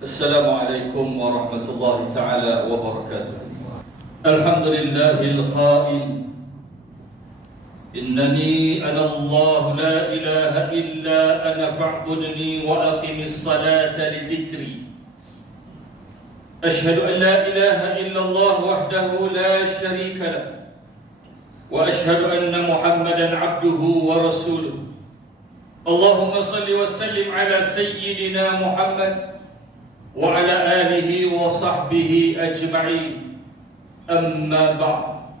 Assalamualaikum warahmatullahi taala wabarakatuh. Alhamdulillahil qail innani ana Allah la ilaha illa ana fa'budni wa aqimis salata li dhikri. Ashhadu an la ilaha illa Allah wahdahu la sharika lah wa ashhadu anna Muhammadan abduhu wa rasuluh. Allahumma salli wa sallim ala sayyidina Muhammad wa ala alihi wa sahbihi ajma'in. Amma ba'd.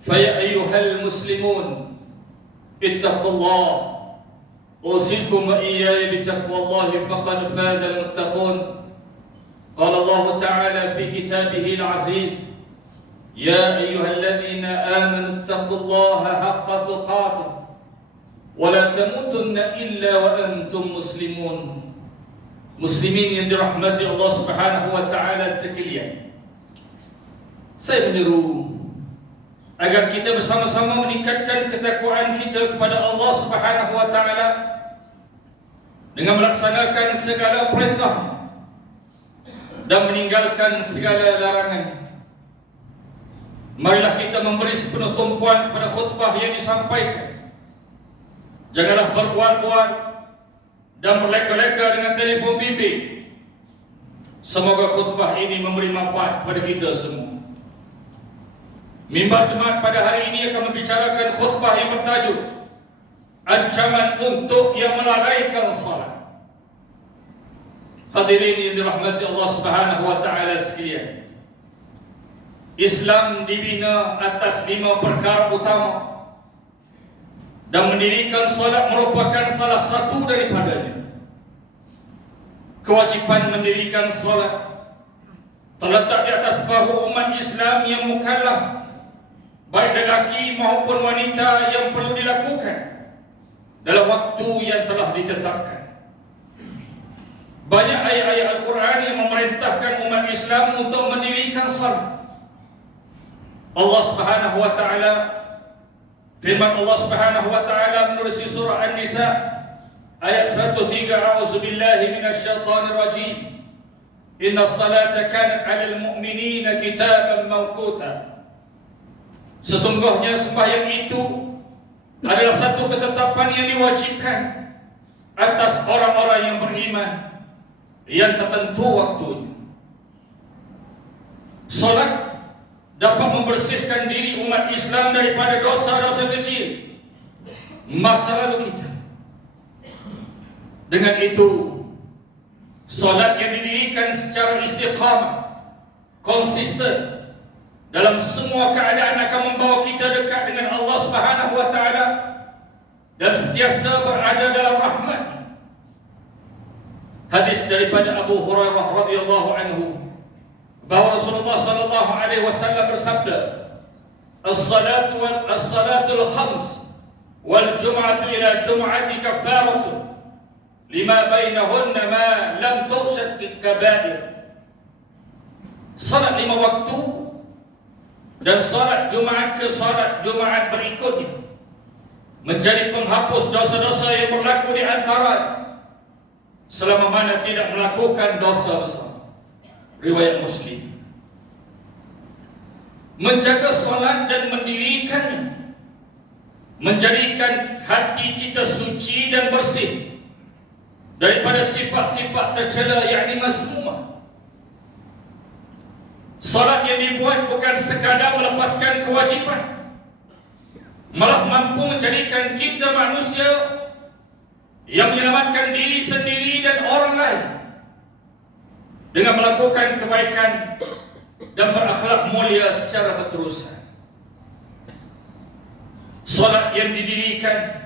Fa ya ayyuhal muslimun ittaqullah. Usikum wa iyaya bi taqwallahi faqad faza al-muttaqun. Qala Allah ta'ala fi kitabihi al-aziz: Ya ayyuhalladhina amanu ittaqullaha haqqa tuqatih wa la tamutunna illa wa antum muslimun. Muslimin yang dirahmati Allah Subhanahu wa taala sekalian, saya menyeru agar kita bersama-sama meningkatkan ketakwaan kita kepada Allah Subhanahu wa taala dengan melaksanakan segala perintah dan meninggalkan segala larangan. Marilah kita memberi sepenuh tumpuan kepada khutbah yang disampaikan. Janganlah berbual-bual dan berleka-leka dengan telefon bimbit. Semoga khutbah ini memberi manfaat kepada kita semua. Mimbar Jemaat pada hari ini akan membicarakan khutbah yang bertajuk Ancaman untuk yang melalaikan salat. Hadirin yang dirahmati Allah Subhanahu wa taala sekalian, Islam dibina atas 5 perkara utama, dan mendirikan solat merupakan salah satu daripadanya. Kewajipan mendirikan solat terletak di atas bahu umat Islam yang mukallaf, baik lelaki maupun wanita, yang perlu dilakukan dalam waktu yang telah ditetapkan. Banyak ayat-ayat Al-Quran yang memerintahkan umat Islam untuk mendirikan solat. Allah Subhanahu wa taala, firman Allah Subhanahu wa taala menerusi surah An-Nisa ayat 103, A'udzubillahi minasyaitonir rajim. Innas salata kanat 'alal mu'minina kitaban mawquta. Sesungguhnya sembahyang itu adalah satu ketetapan yang diwajibkan atas orang-orang yang beriman, yang tertentu waktunya. Salat dapat membersihkan diri umat Islam daripada dosa-dosa kecil masa lalu kita. Dengan itu, solat yang didirikan secara istiqamah, konsisten dalam semua keadaan, akan membawa kita dekat dengan Allah Subhanahu wa taala dan sentiasa berada dalam rahmat. Hadis daripada Abu Hurairah radhiyallahu anhu bahawa Rasulullah sallallahu alaihi wasallam bersabda, As-salatul khams wal jum'atu ila jum'ati kafaratu lima bainahunna ma lam tughshad al-kaba'ir. Salat 5 waktu dan salat Jumaat ke salat Jumaat berikutnya menjadi penghapus dosa-dosa yang berlaku di antara selama mana tidak melakukan dosa besar. Riwayat Muslim. Menjaga solat dan mendirikannya menjadikan hati kita suci dan bersih daripada sifat-sifat tercela, yakni mazmumah. Solat yang dibuat bukan sekadar melepaskan kewajipan, malah mampu menjadikan kita manusia yang menyelamatkan diri sendiri dan orang lain dengan melakukan kebaikan dan berakhlak mulia secara berterusan. Solat yang didirikan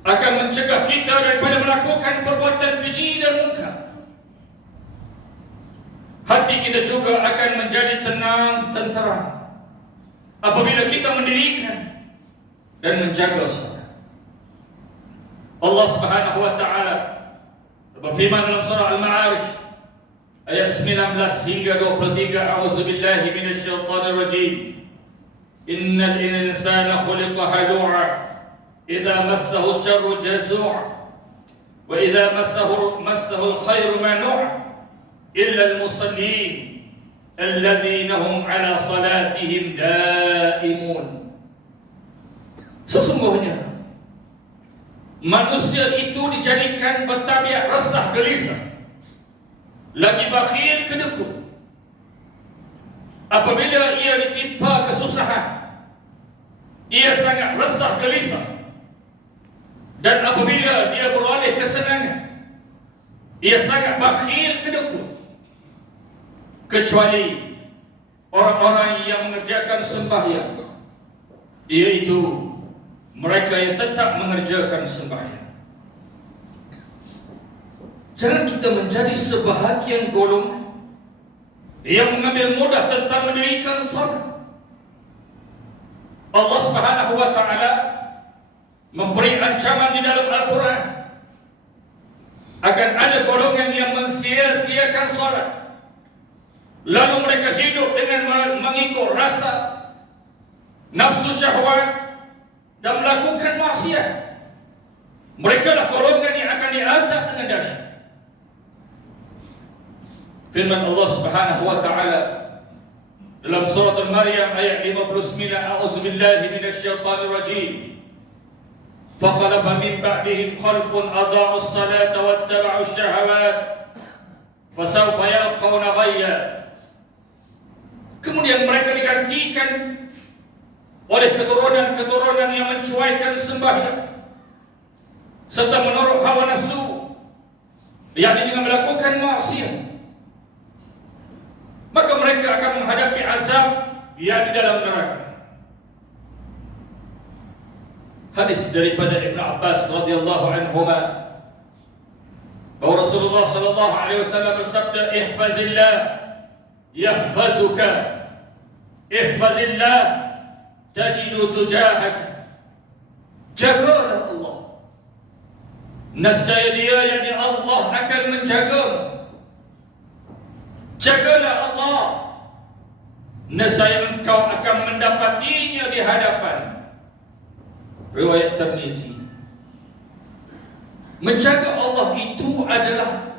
akan mencegah kita daripada melakukan perbuatan keji dan munkar. Hati kita juga akan menjadi tenang, tenteram apabila kita mendirikan dan menjaga solat. Allah Subhanahu wa taala berfirman dalam surah Al-Ma'arij ayat 19 hingga 23, A'udzubillahi minasyaitonir rajim. Innal insana khuliqa halu'a idza massahu syarru jazu'a wa idza massahu al-khairu manu'a إلا المصلين الذين هم على صلاتهم دائمون. Sesungguhnya manusia itu dijadikan bertabiat resah gelisah, lagi bakhil kedekut. Apabila ia ditimpa kesusahan, ia sangat resah gelisah. Dan apabila dia beroleh kesenangan, ia sangat bakhil kedekut. Kecuali orang-orang yang mengerjakan sembahyang, iaitu mereka yang tetap mengerjakan sembahyang. Jangan kita menjadi sebahagian golongan yang mengambil mudah tentang mendirikan salat. Allah Subhanahu wa taala memberi ancaman di dalam Al-Quran akan ada golongan yang mensia-siakan salat, lalu mereka hidup dengan mengikut rasa nafsu syahwat dan melakukan maksiat. Mereka lah golongan yang akan diazab dengan dahsyat. Firman Allah Subhanahu wa taala dalam surah Al-Maryam ayat 59, a'udzubillahi minasyaitonir rajim. فَخَلَفَ مِنْ بَعْدِهِمْ خَلْفٌ أَضَاعُوا الصَّلَاةَ وَاتَّبَعُوا الشَّهَوَاتِ فَسَوْفَ يَلْقَوْنَ غَيًّا. Kemudian mereka digantikan oleh keturunan-keturunan yang mencuaikan sembahyang serta menurut hawa nafsu, yakni dengan melakukan maksiat. Maka mereka akan menghadapi azab yang di dalam neraka. Hadis daripada Ibn Abbas radhiyallahu anhuma bahwa Rasulullah sallallahu alaihi wasallam bersabda, ihfazillah yahfazuka, ihfazillah tajidu tujahaka. Jagalah Allah, nescaya Dia, yakni Allah, akan menjagamu. Jagalah Allah, nescaya engkau akan mendapatinya di hadapan. Riwayat Tirmizi. Menjaga Allah itu adalah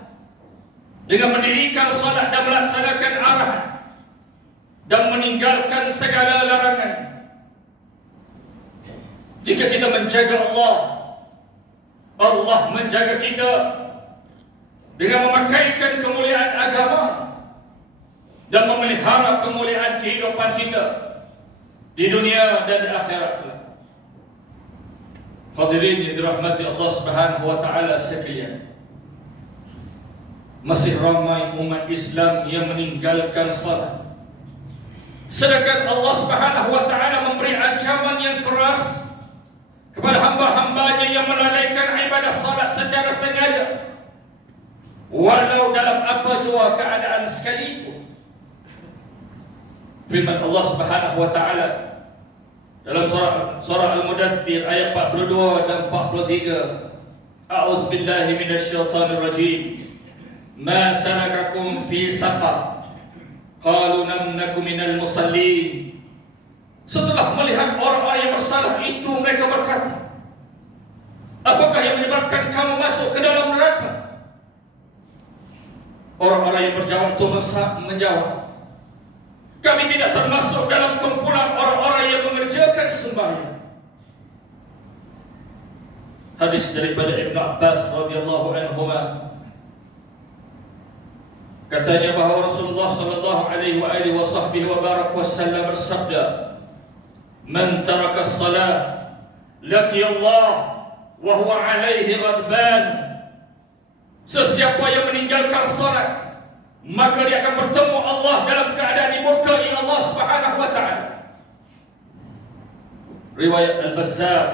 dengan mendirikan salat dan melaksanakan arahan dan meninggalkan segala larangan. Jika kita menjaga Allah, Allah menjaga kita dengan memakaikan kemuliaan agama dan memelihara kemuliaan kehidupan kita di dunia dan di akhirat kelak. Hadirin yang dirahmati Allah Subhanahu wa taala sekalian, masih ramai umat Islam yang meninggalkan salat, sedangkan Allah Subhanahu wa taala memberi ancaman yang keras kepada hamba-hambanya yang melalaikan ibadah salat secara sengaja, walau dalam apa jua keadaan sekalipun. Firman Allah Subhanahu wa taala dalam surah Al-Mudaththir ayat 42 dan 43, a'udzubillahi minasyaitonir rajim. Ma salakakum fi saqar? Qalu lam nakum minal musallin. Setelah melihat orang-orang yang bersalah itu, mereka berkata, apakah yang menyebabkan kamu masuk ke dalam neraka? Orang-orang yang berjawab itu menjawab, kami tidak termasuk dalam kumpulan orang-orang yang mengerjakan sembahyang. Hadis daripada Ibn Abbas radhiyallahu anhuma, katanya bahawa Rasulullah sallallahu alaihi wasallam bersabda, man taraka as-salah laqiya Allah wa huwa alaihi ghadban. Sesiapa yang meninggalkan salat, maka dia akan bertemu Allah dalam keadaan dimurkai Allah Subhanahu wa taala. Riwayat Al-Bazzar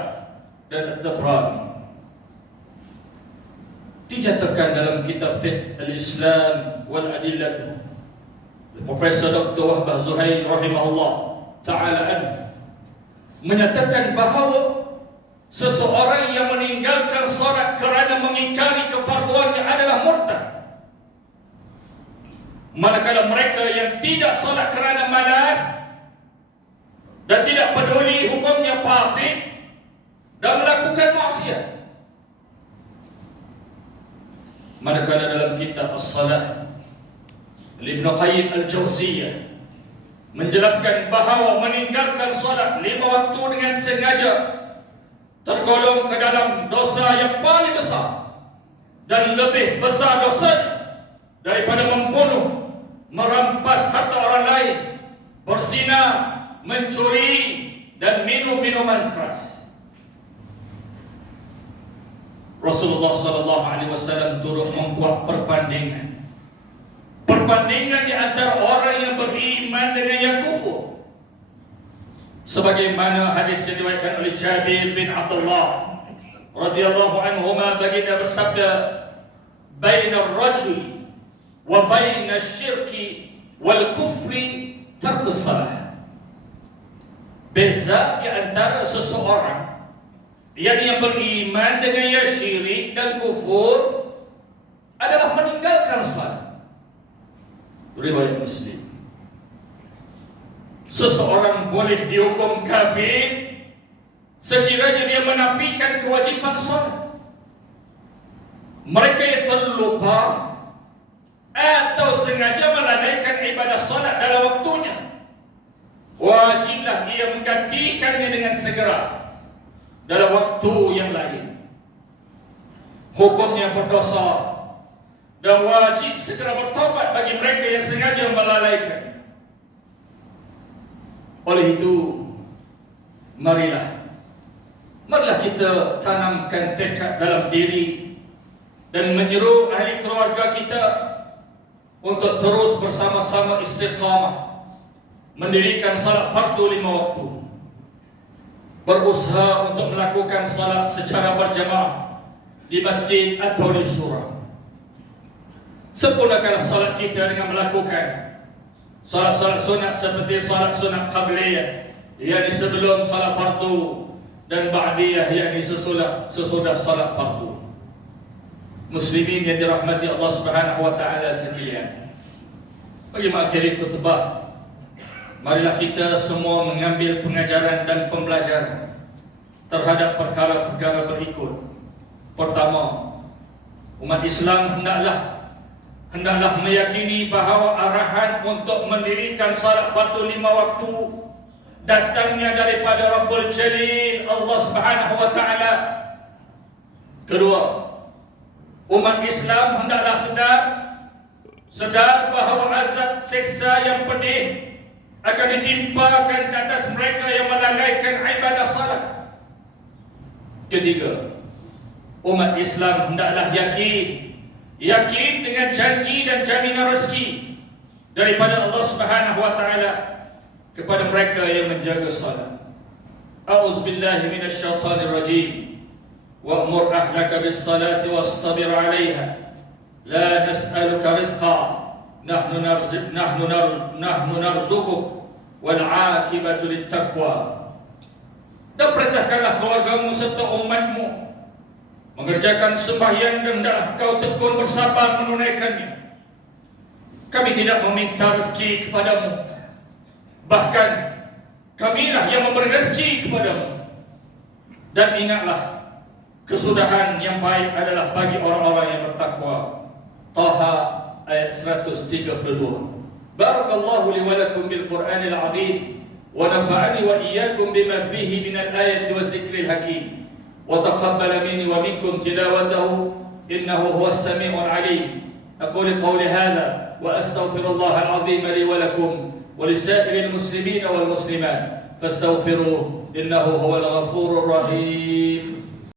dan At-Tabrani. Dinyatakan dalam kitab Fiqh Al-Islam wal Adillah, Profesor Dr. Wahbah Zuhair rahimahullah taala menyatakan bahawa seseorang yang meninggalkan salat kerana mengingkari kefarduannya adalah murtad. Manakala mereka yang tidak salat kerana malas dan tidak peduli hukumnya fasik dan melakukan maksiat. Manakala dalam kitab As-Salah Ibnu Qayyim Al-Jauziyah menjelaskan bahawa meninggalkan solat 5 waktu dengan sengaja tergolong ke dalam dosa yang paling besar dan lebih besar dosa daripada membunuh, merampas harta orang lain, berzina, mencuri dan minum minuman keras. Rasulullah SAW turut membuat perbandingan di antara orang yang beriman dengan yang kufur. Sebagaimana hadis yang diriwayatkan oleh Jabir bin Abdullah radhiyallahu anhuma, baginda bersabda, "Baina ar-rajuli wa baina asy-syirki wal kufri tarkus salah." Beza di antara seseorang yang beriman dengan yang syirik dan kufur adalah meninggalkan salat. Riwayat Muslim. Seseorang boleh dihukum kafir sekiranya dia menafikan kewajiban salat. Mereka yang terlupa atau sengaja melalaikan ibadah salat dalam waktunya, wajiblah ia menggantikannya dengan segera dalam waktu yang lain. Hukumnya berdosa dan wajib segera bertaubat bagi mereka yang sengaja melalaikan. Oleh itu, marilah kita tanamkan tekad dalam diri dan menyeru ahli keluarga kita untuk terus bersama-sama istiqamah mendirikan salat fardu 5 waktu, berusaha untuk melakukan salat secara berjamaah di masjid atau di surau. Sempurnakanlah salat kita dengan melakukan salat-salat sunat seperti salat sunat qabliyah, yakni sebelum salat fardu, dan ba'diyah, yakni sesudah salat fardu. Muslimin yang dirahmati Allah Subhanahu wa taala sekalian, bagi mengakhiri khutbah, marilah kita semua mengambil pengajaran dan pembelajaran terhadap perkara-perkara berikut. Pertama, umat Islam hendaklah meyakini bahawa arahan untuk mendirikan salat fardu 5 waktu datangnya daripada Rabbul Jalil, Allah Subhanahu wa taala. Kedua, umat Islam hendaklah sedar bahawa azab siksa yang pedih akan ditimpakan ke atas mereka yang melalaikan ibadah salat. Ketiga, umat Islam hendaklah yakin dengan janji dan jaminan rezeki daripada Allah Subhanahu wa taala kepada mereka yang menjaga salat. A'udzubillahi minasyaitonir rajim. Wa'mur ahlaka bis-salati wastabir 'alaiha. La nas'aluka rizqa, nahnu narzuquk wal 'aqibatu lit-taqwa. Dan perintahkanlah keluargamu serta umatmu mengerjakan sembahyang dan hendaklah kau tekun bersabar menunaikannya. Kami tidak meminta rezeki kepadamu, bahkan kamilah yang memberi rezeki kepadamu. Dan ingatlah, kesudahan yang baik adalah bagi orang-orang yang bertakwa. Taha ayat 132. Barakallahu li wa lakum bil Qur'anil 'azim wa nafa'ani wa iyyakum bima fihi min al-ayati waz-zikril hakim. وتقبل مني ومنكم تلاوته إنه هو السميع العليم. أقول قولي هذا وأستغفر الله العظيم لي ولكم ولسائر المسلمين والمسلمات فاستغفروه إنه هو الغفور الرحيم.